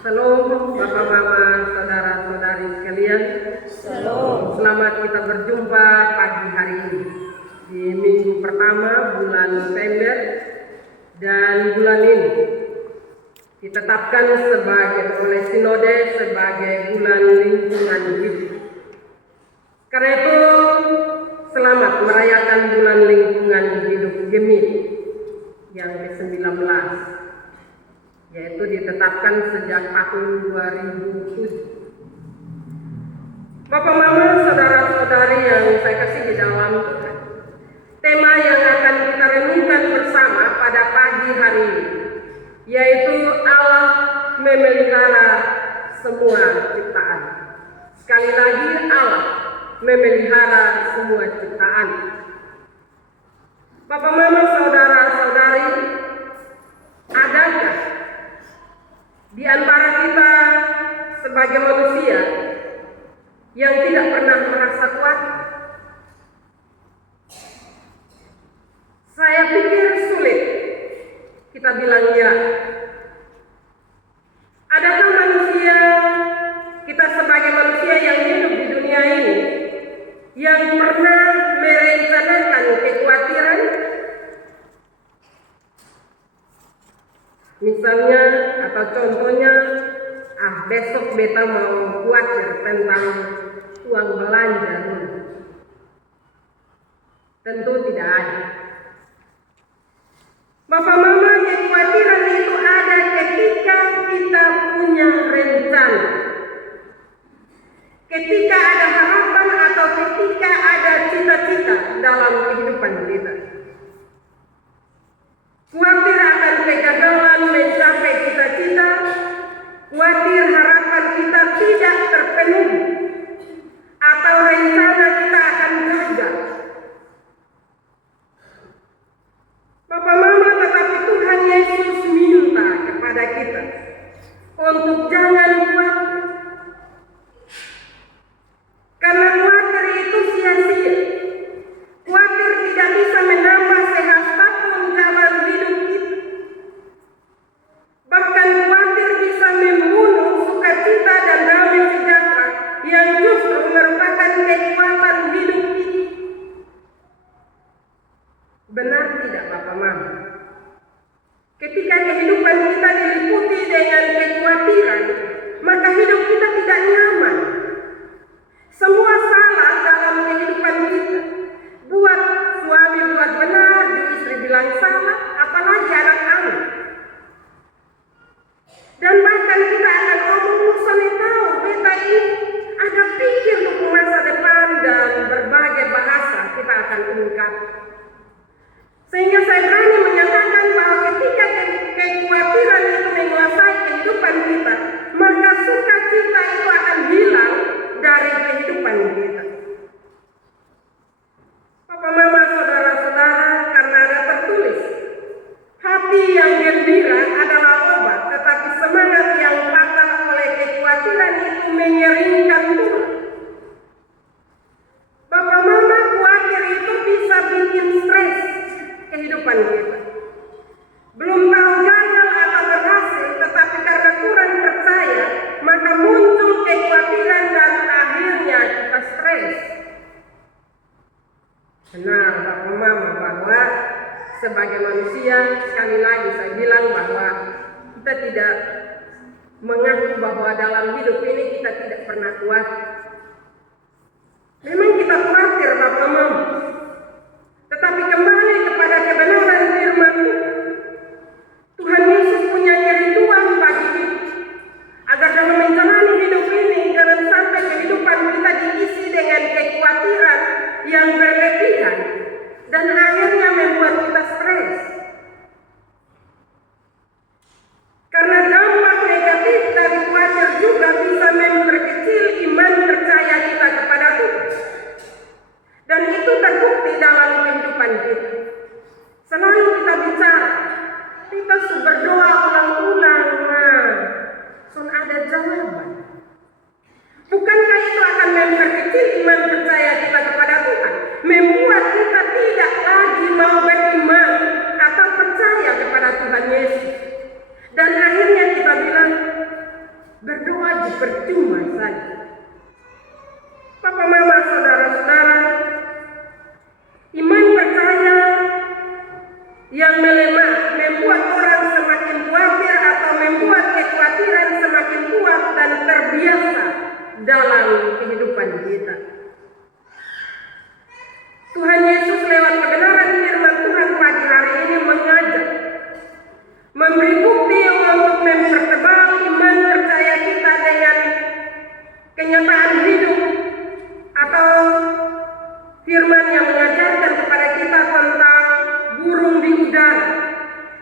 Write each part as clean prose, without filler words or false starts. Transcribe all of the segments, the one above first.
Shalom Bapak Mama, saudara-saudari sekalian. Shalom. Selamat kita berjumpa pagi hari ini di minggu pertama bulan November, dan bulan ini ditetapkan oleh Sinode sebagai bulan lingkungan hidup. Karena itu selamat merayakan bulan lingkungan hidup Gemini yang ke-19, yaitu ditetapkan sejak tahun 2007. Bapak Mama, saudara-saudari yang saya kasih di dalam Tuhan, tema yang akan kita renungkan bersama pada pagi hari ini yaitu Allah memelihara semua ciptaan. Sekali lagi, Allah memelihara semua ciptaan. Bapak Mama, saudara-saudari, adakah di antara kita sebagai manusia yang tidak pernah merasa khawatir? Saya pikir sulit kita bilang ya. Adakah manusia, kita sebagai manusia yang hidup di dunia ini, yang pernah merencanakan kekhawatiran? Misalnya atau contohnya, besok beta mau khawatir tentang uang belanja dulu. Tentu tidak ada. Bapak Mama, kekhawatiran itu ada ketika kita punya rencana, ketika ada harapan atau ketika ada cita-cita dalam kehidupan kita. Khawatir akan kegagalan mencapai cita-cita, khawatir harapan kita tidak terpenuhi, atau rencana kita akan gagal. Bapak Mama, tetapi Tuhan Yesus minta kepada kita untuk jangan khawatir. Karena khawatir itu sia-sia. Khawatir tidak bisa menambah sehatapun jalan hidup kita. Bahkan khawatir bisa membunuh sukacita dan damai sejahtera yang justru merupakan kekuatan hidup kita. Benar tidak Bapak Mama? Ketika kehidupan kita diliputi dengan kekhawatiran, maka hidup kita tidak nyaman. Semua salah dalam kehidupan kita. Buat suami buat benar, istri bilang salah, apalagi anak-anak. Dan bahkan kita akan ngomong, saya tahu beta ini ada pikir untuk masa depan, dan berbagai bahasa kita akan ungkap. Sehingga saya berani menyatakan bahwa ketika kekhawatiran itu menguasai kehidupan kita, maka sukacita itu akan hilang dari kehidupan kita. Bapak Mama, saudara-saudara, karena ada tertulis, hati yang gembira adalah obat, tetapi semangat yang patah oleh kekhawatiran itu mengeringkan tulang. Bapak Mama, khawatir itu bisa bikin stres kehidupan kita. Belum tahu gagal atau berhasil, tetapi karena kurang percaya, maka muncul kekhawatiran dan akhirnya kita stres. Benar Bapak Mama, bahwa sebagai manusia, sekali lagi saya bilang bahwa kita tidak mengaku bahwa dalam hidup ini kita tidak pernah khawatir. Memang kita khawatir Bapak Mama, tetapi kembali kepada kebenaran firman Tuhan Yesus punya kerinduan bagi kita, agar dalam menjalani hidup ini jangan sampai kehidupan kita diisi dengan kekhawatiran yang berlebihan dan akhirnya membuat kita stres. Karena dampak negatif dari khawatir juga bisa memperkecil iman percuma saja. Papa, mama, saudara-saudara, iman percaya yang melemah membuat orang semakin khawatir atau membuat kekhawatiran semakin kuat dan terbiasa dalam kehidupan kita. Tuhan Yesus lewat kebenaran firman Tuhan pagi hari ini mengajak, memberi bukti untuk mempertebal iman percaya kita dengan kenyataan hidup, atau firman yang mengajarkan kepada kita tentang burung di udara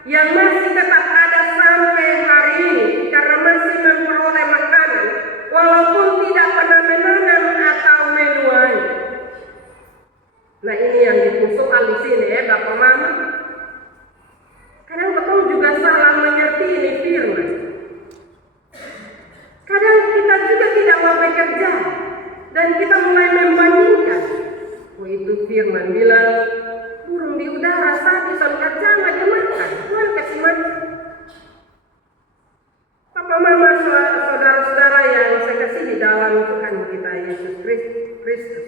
yang masih tetap ada sampai hari ini karena masih memperoleh makanan walaupun tidak pernah menanam atau menuai. Nah, ini yang soal di sini ya Bapak Mama. Kadang ketemu juga salah mengerti ini firman. Kadang kita juga tidak mau bekerja dan kita mulai membandingkan. Oh, itu firman bilang burung di udara sapi son kerja aja makan. Tuhan kasih makan. Papa, mama, saudara-saudara yang saya kasih di dalam Tuhan kita Yesus Kristus.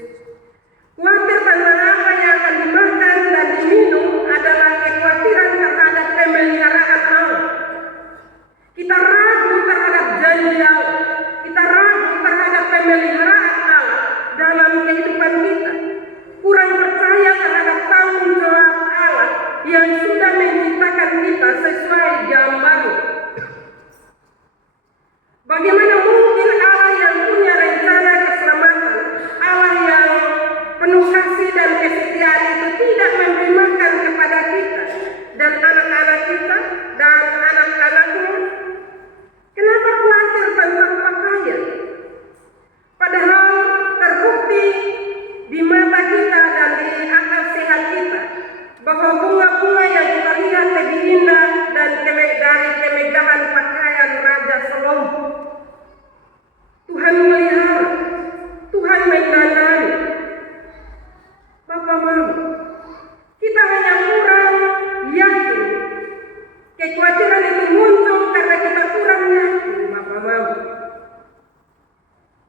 Khawatir tentang apa yang akan dimakan dan diminum adalah kekhawatiran terhadap pemeliharaan Allah. Kita ragu terhadap janji Allah. Kita ragu terhadap pemeliharaan Allah dalam kehidupan kita. Kurang percaya terhadap tanggung jawab Allah yang sudah menciptakan kita sesuai gambarnya. Bagaimana mungkin Allah yang punya rencana keselamatan, Allah yang penuh kasih dan kesetiaan itu tidak memberi makan kepada kita dan anak-anak kita dan anak-anaknya? Kenapa khawatir tentang pakaian? Padahal terbukti di mata kita dan di akal sehat kita bahwa bunga-bunga yang kita lihat lebih indah dan dari kemegahan pakaian Raja Salomo. Tuhan melihara, Tuhan mendandani. Bapak, Mama, kita hanya kurang yakin. Kekhawatiran itu muncul karena kita kurang yakin, Bapak, Mama.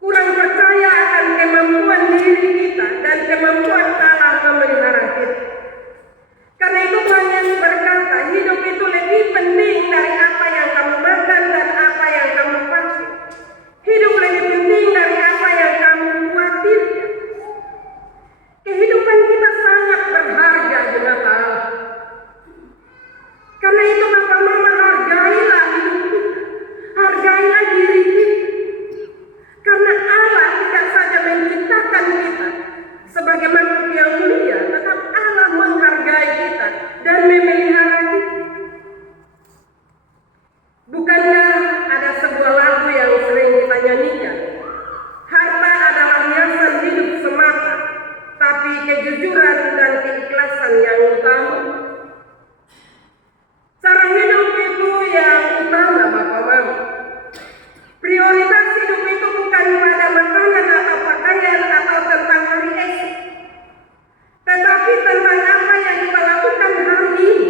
Kurang percaya akan kemampuan diri kita dan kemampuan Allah memelihara kita. Karena itu Tuhan Yesus berkata, hidup itu lebih penting dari apa yang kamu makan dan apa yang kamu pakai. Hidup lebih penting dari apa yang kamu khawatirkan. Kehidupan kita sangat berharga di mata Allah. Karena itu Bapak, Mama, hargailah hidup kita. Hargailah diri kita. Karena Allah tidak saja menciptakan kita sebagai makhluk yang mulia, tetap Allah menghargai kita dan memelihara kita. Bukankah ada sebuah lagu yang sering kita nyanyikan? Harta adalah hiasan hidup semata, tapi kejujuran dan keikhlasan yang utama. Cara hidup itu yang utama, Bapak, Mama. Prioritas hidup itu bukan pada makanan atau pakaian atau tentang hari esok, tetapi tentang apa yang kita lakukan hari ini,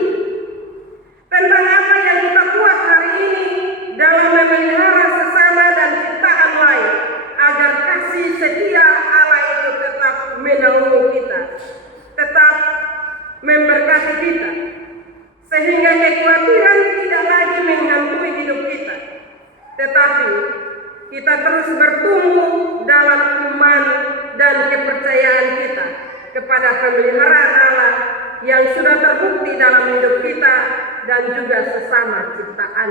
tentang apa yang kita buat hari ini dalam memelihara sesama dan ciptaan lain, agar kasih setia Allah itu tetap menaungi kita, tetap memberkati kita, sehingga kekhawatiran tidak lagi menghantui hidup kita. Tetapi kita terus bertumbuh dalam iman dan kepercayaan kita kepada pemeliharaan Allah yang sudah terbukti dalam hidup kita dan juga sesama ciptaan.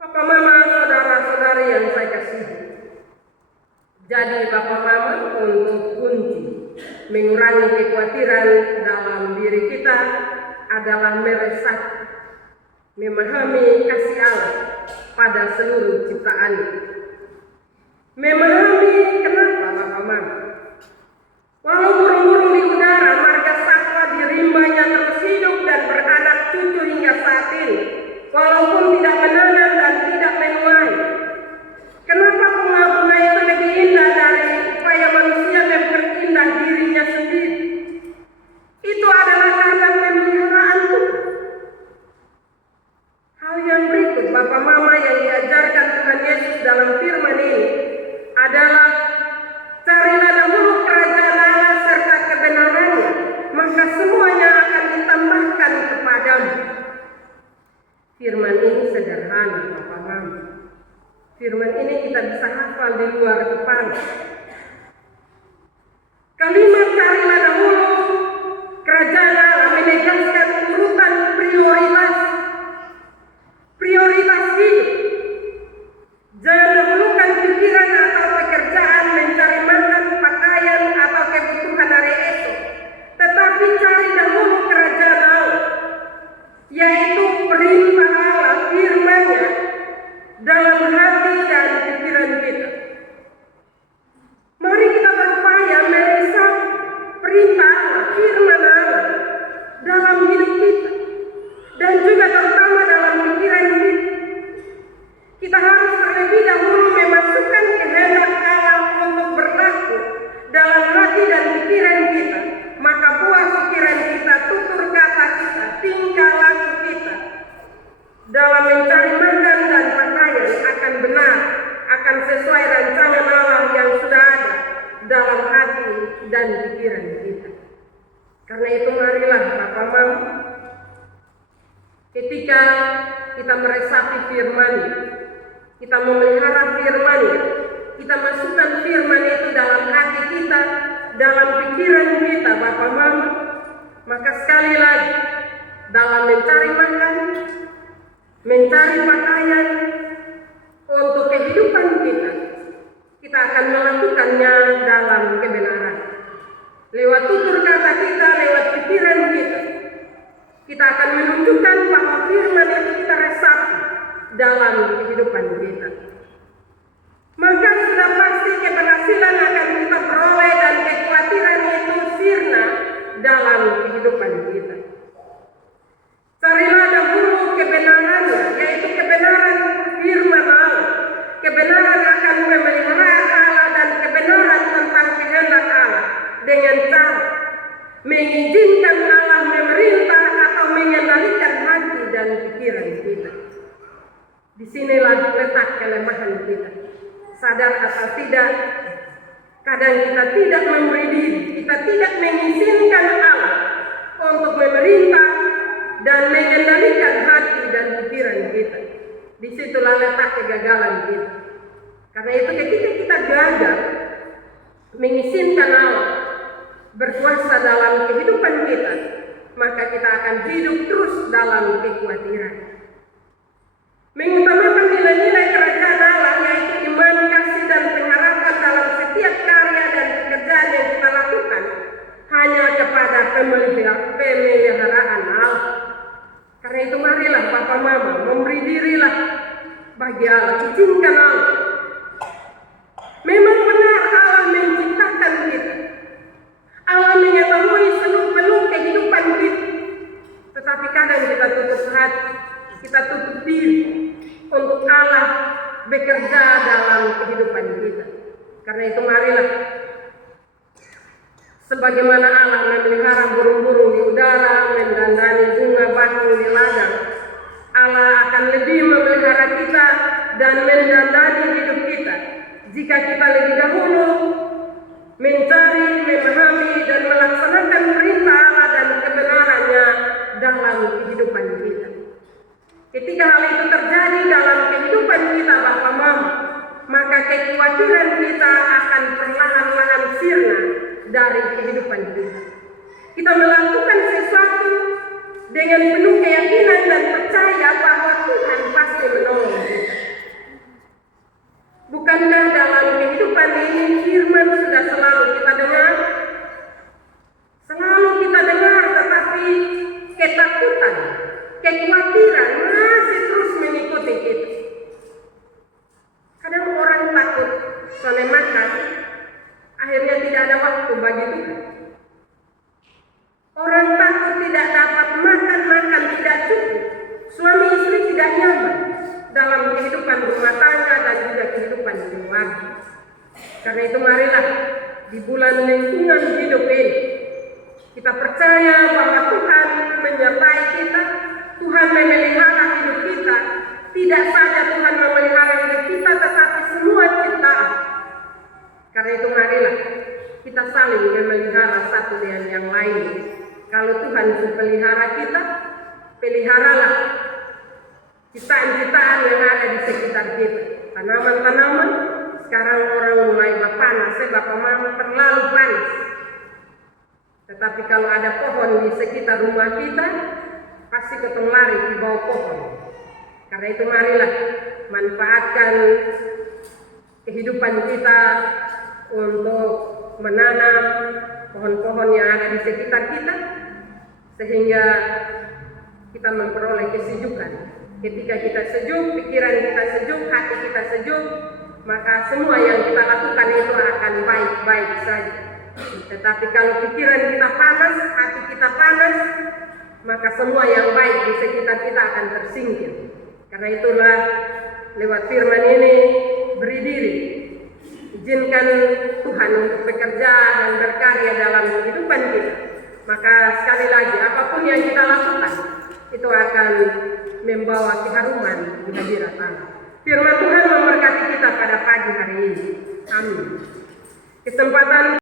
Bapak, Mama, saudara-saudari yang saya kasihi. Jadi Bapak, Mama, untuk kunci mengurangi kekhawatiran dalam diri kita adalah meresapi, memahami kasih Allah pada seluruh ciptaannya. Memahami kenapa, Bapak, Mama. Walau burung-burung di udara, marga satwa di rimbanya terus hidup dan beranak cucu hingga saat ini, walaupun tidak menanam dan tidak menuai. Kenapa bunga-bunga itu lebih indah dari upaya manusia memperindah dirinya sendiri? Itu adalah karena pemeliharaan Tuhan. Hal yang berikut, Bapak, Mama, yang diajarkan Tuhan Firman ini sederhana, Bapak Mama. Firman ini kita bisa hafal di luar kepala. Kalimat carilah dahulu kerajaan Allah menegaskan urutan prioritas hidup. Jangan dahulukan pikiran atau pekerjaan, mencari makan, pakaian, atau kebutuhan hari esok. Tetapi cari dahulu kerajaan Allah, yaitu perintah Allah, firman-Nya dalam hati dan pikiran kita. Mari kita berupaya meresap perintah Allah, firman Allah dalam hidup kita, dan juga terutama dalam pikiran kita. Kita harus terlebih dahulu memasukkan kehendak Allah untuk berlaku dalam hati dan pikiran kita. Maka buah pikiran kita, tutur kata kita, tingkah laku kita dalam mencari makan dan pakaian akan benar, akan sesuai rancangan Allah yang sudah ada dalam hati dan pikiran kita. Karena itu marilah Bapak Mama, ketika kita meresapi firman, kita memelihara firman, kita masukkan firman itu dalam hati kita, dalam pikiran kita, Bapak Mama, maka sekali lagi dalam mencari makan, mencari pakaian untuk kehidupan kita, kita akan melakukannya dalam kebenaran. Lewat tutur kata kita, lewat pikiran kita akan menunjukkan bahwa firman itu kita resapi dalam kehidupan kita. Maka sudah pasti keberhasilan akan kita peroleh dan kekhawatiran itu sirna dalam kehidupan kita. Carilah dahulu kebenarannya, yaitu kebenaran firman Allah, kebenaran akan pemeliharaan Allah dan kebenaran tentang kehendak Allah, dengan cara mengizinkan Allah memerintah atau mengendalikan hati dan pikiran kita. Disinilah letak kelemahan kita. Sadar atau tidak, kadang kita tidak memberi diri, kita tidak mengizinkan Allah untuk memerintah dan mengendalikan hati dan pikiran kita. Disitulah letak kegagalan kita. Karena itu ketika kita gagal mengizinkan Allah berkuasa dalam kehidupan kita, maka kita akan hidup terus dalam kekhawatiran. Mengutamakan nilai-nilai kerajaan Allah, yaitu iman, kasih, dan pengharapan dalam setiap karya dan pekerjaan yang kita lakukan, hanya kepada pemeliharaan Allah. Karena itu marilah Bapak Mama, memberi dirilah bagi Allah, izinkan Allah. Memang benar Allah menciptakan kita, Allah mengetahui seluk-beluk kehidupan kita, tetapi kadang kita tutup hati, kita tutup diri untuk Allah bekerja dalam kehidupan kita. Karena itu marilah, sebagaimana Allah memelihara burung-burung di udara, mendandani bunga batu di ladang, Allah akan lebih memelihara kita dan mendandani hidup kita jika kita lebih dahulu mencari, memahami, dan melaksanakan perintah Allah dan kebenarannya dalam kehidupan kita. Ketika hal itu terjadi dalam kehidupan kita, Bapak Mama, maka kekhawatiran kita akan perlahan-lahan sirna dari kehidupan kita. Kita melakukan sesuatu dengan penuh keyakinan dan percaya bahwa Tuhan pasti menolong kita. Bukankah dalam kehidupan ini firman sudah selalu kita dengar? Selalu kita dengar, tetapi ketakutan, kekhawatiran masih terus mengikuti kita. Kadang orang takut soal makan, akhirnya tidak ada waktu bagi Tuhan. Orang takut tidak dapat makan tidak cukup, suami istri tidak nyaman dalam kehidupan rumah tangga dan juga kehidupan keluarga. Karena itu marilah di bulan lingkungan hidup ini kita percaya bahwa Tuhan menyertai kita, Tuhan memelihara hidup kita. Tidak saja Tuhan memelihara hidup kita, tetapi semua ciptaan. Karena itu marilah kita saling memelihara satu dengan yang lain. Kalau Tuhan pelihara kita, peliharalah ciptaan-ciptaan yang ada di sekitar kita. Tanaman-tanaman, sekarang orang mulai panas, sebab memang terlalu panas. Tetapi kalau ada pohon di sekitar rumah kita, pasti ketemu lari di bawah pohon. Karena itu marilah manfaatkan kehidupan kita untuk menanam pohon-pohon yang ada di sekitar kita, sehingga kita memperoleh kesejukan. Ketika kita sejuk, pikiran kita sejuk, hati kita sejuk, maka semua yang kita lakukan itu akan baik-baik saja. Tetapi kalau pikiran kita panas, hati kita panas, maka semua yang baik di sekitar kita akan tersingkir. Karena itulah lewat firman ini, beri diri, izinkan Tuhan untuk bekerja dan berkarya dalam kehidupan kita. Maka sekali lagi, apapun yang kita lakukan, itu akan membawa keharuman di hadirat Allah. Firman Tuhan memberkati kita pada pagi hari ini. Amin. Kesempatan